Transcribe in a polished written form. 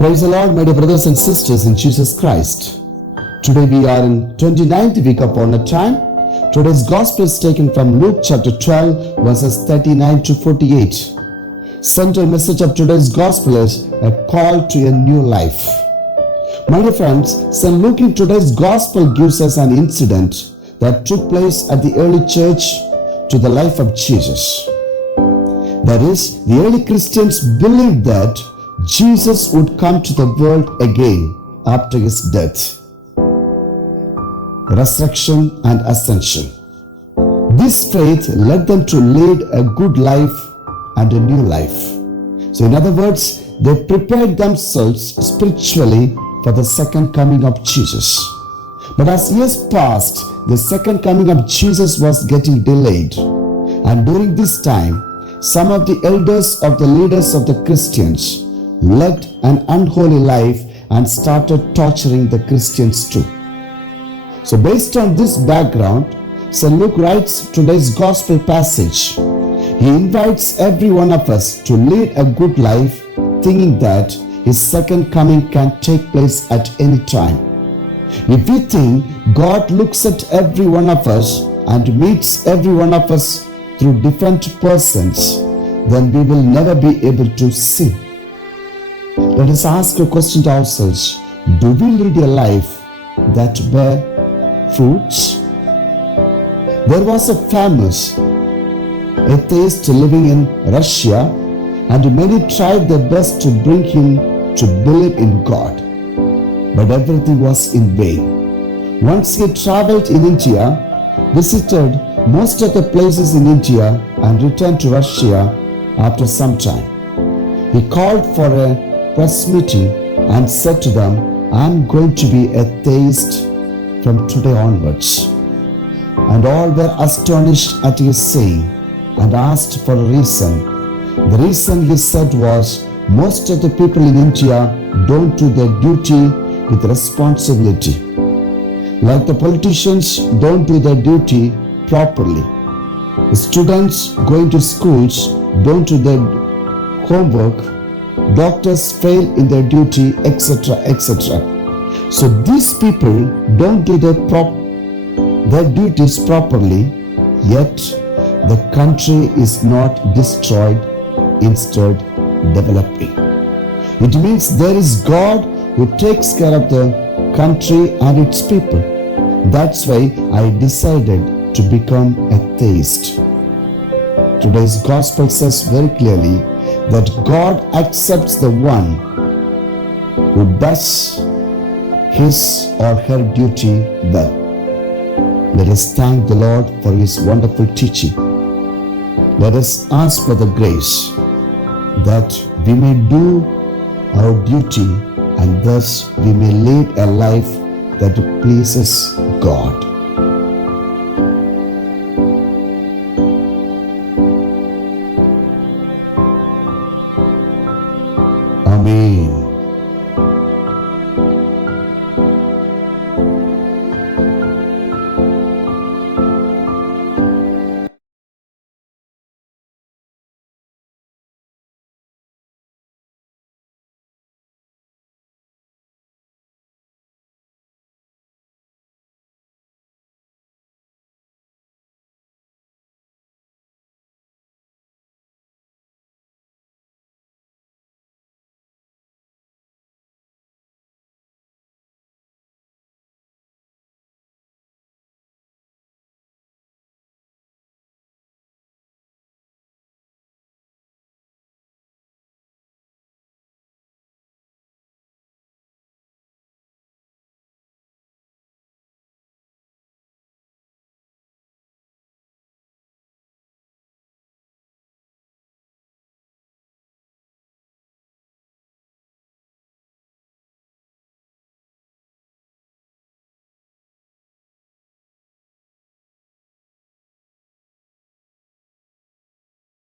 Praise the Lord, my dear brothers and sisters in Jesus Christ. Today we are in 29th week of Appointed Time. Today's Gospel is taken from Luke chapter 12, verses 39 to 48. Central message of today's Gospel is a call to a new life. My dear friends, St. Luke in today's Gospel gives us an incident that took place at the early church to the life of Jesus. That is, the early Christians believed that Jesus would come to the world again after his death, resurrection and ascension. This faith led them to lead a good life and a new life. So in other words, they prepared themselves spiritually for the second coming of Jesus. But as years passed, the second coming of Jesus was getting delayed. And during this time, some of the elders of the leaders of the Christians led an unholy life and started torturing the Christians too. So based on this background, St. Luke writes today's gospel passage. He invites every one of us to lead a good life, thinking that his second coming can take place at any time. If we think God looks at every one of us and meets every one of us through different persons, then we will never be able to sin. Let us ask a question to ourselves. Do we lead a life that bear fruits? There was a famous atheist living in Russia, and many tried their best to bring him to believe in God. But everything was in vain. Once he traveled in India, visited most of the places in India, and returned to Russia after some time. He called for a press meeting and said to them, "I am going to be a atheist from today onwards." And all were astonished at his saying and asked for a reason. The reason he said was, most of the people in India don't do their duty with responsibility. Like the politicians don't do their duty properly. The students going to schools don't do their homework. Doctors fail in their duty, etc., etc. So these people don't do their duties properly, yet the country is not destroyed, instead developing. It means there is God who takes care of the country and its people. That's why I decided to become a atheist. Today's gospel says very clearly that God accepts the one who does his or her duty well. Let us thank the Lord for his wonderful teaching. Let us ask for the grace that we may do our duty and thus we may lead a life that pleases God.